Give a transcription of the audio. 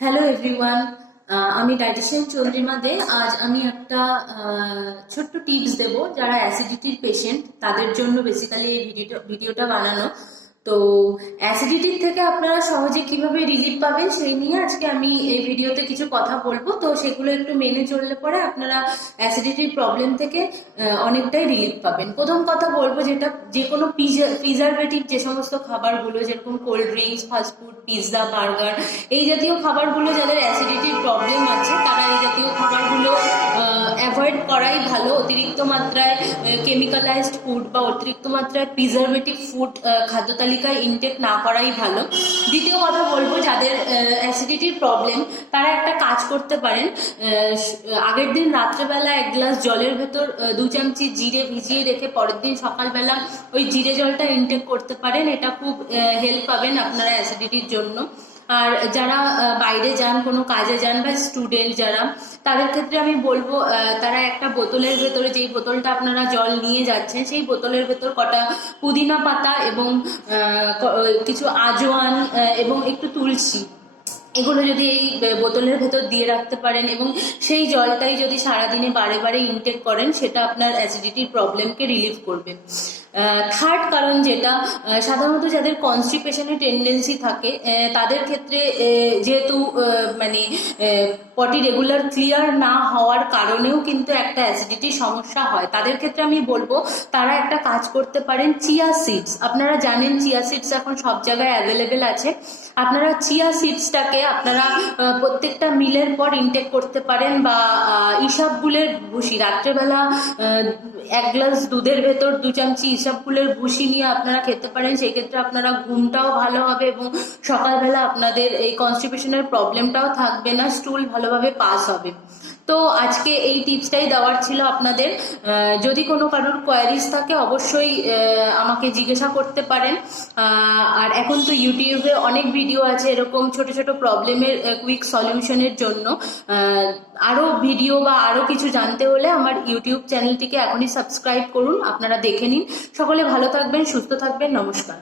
Hello everyone আমি dietician Chandrima De. আজ আমি একটা আহ, ছোট্ট টিপস দেব যারা অ্যাসিডিটির পেশেন্ট তাদের জন্য বেসিক্যালি এই ভিডিওটা বানানো। তো অ্যাসিডিটির থেকে আপনারা সহজে কীভাবে রিলিফ পাবেন সেই নিয়ে আজকে আমি এই ভিডিওতে কিছু কথা বলব। তো সেগুলো একটু মেনে চললে পরে আপনারা অ্যাসিডিটির প্রবলেম থেকে অনেকটাই রিলিফ পাবেন। প্রথম কথা বলব যেটা, যে কোনো প্রিজারভেটিভ যে সমস্ত খাবারগুলো, যেরকম cold drinks fast food pizza burger এই জাতীয় খাবারগুলো যাদের অ্যাসিডিটির প্রবলেম আছে করাই ভালো। অতিরিক্ত মাত্রায় কেমিক্যালাইজড ফুড বা অতিরিক্ত মাত্রায় প্রিজারভেটিভ ফুড খাদ্য তালিকায় ইনটেক না করাই ভালো। দ্বিতীয় কথা বলব, যাদের অ্যাসিডিটির প্রবলেম তারা একটা কাজ করতে পারেন। আগের দিন রাত্রেবেলা এক গ্লাস জলের ভেতর দু চামচি জিরে ভিজিয়ে রেখে পরের দিন সকালবেলা ওই জিরে জলটা ইনটেক করতে পারেন। এটা খুব হেল্প পাবেন আপনারা অ্যাসিডিটির জন্য। আর যারা বাইরে যান, কোনো কাজে যান বা স্টুডেন্ট যারা, তাদের ক্ষেত্রে আমি বলব তারা একটা বোতলের ভেতরে, যেই বোতলটা আপনারা জল নিয়ে যাচ্ছেন, সেই বোতলের ভেতর কটা পুদিনা পাতা এবং কিছু আজওয়ান এবং একটু তুলসী। এগুলো যদি এই বোতলের ভেতর দিয়ে রাখতে পারেন এবং সেই জলটাই যদি সারাদিনে বারে বারে ইনটেক করেন, সেটা আপনার অ্যাসিডিটির প্রবলেমকে রিলিভ করবে। থার্ড কারণ যেটা সাধারণত যাদের কনস্টিপেশনের টেন্ডেন্সি থাকে তাদের ক্ষেত্রে যেহেতু মানে পটি রেগুলার ক্লিয়ার না হওয়ার কারণেও কিন্তু একটা অ্যাসিডিটির সমস্যা হয়। তাদের ক্ষেত্রে আমি বলব, তারা একটা কাজ করতে পারেন চিয়া সিডস আপনারা জানেন চিয়া সিডস এখন সব জায়গায় অ্যাভেলেবেল আছে। আপনারা চিয়া সিডসটাকে আপনারা প্রত্যেকটা মিলের পর ইনটেক করতে পারেন বা ইসাবগুলের ভুসি। রাত্রেবেলা এক গ্লাস দুধের ভেতর দু চামচি ইসাবগুলের ভুসি নিয়ে আপনারা খেতে পারেন, সেক্ষেত্রে আপনারা ঘুমটাও ভালো হবে এবং সকালবেলা আপনাদের এই কনস্টিপেশনের প্রবলেমটাও থাকবে না স্টুল ভালোভাবে পাস হবে। তো আজকে এই টিপসটাই দেওয়ার ছিল আপনাদের। যদি কোনো কারোর কোয়ারিজ থাকে, অবশ্যই আমাকে জিজ্ঞাসা করতে পারেন। আর এখন তো ইউটিউবে অনেক ভিডিও আছে এরকম ছোট ছোট প্রবলেমের কুইক সলিউশনের জন্য। আরও ভিডিও বা আরও কিছু জানতে হলে আমার ইউটিউব চ্যানেলটিকে এখনই সাবস্ক্রাইব করুন, আপনারা দেখে নিন। সকলে ভালো থাকবেন, সুস্থ থাকবেন, নমস্কার।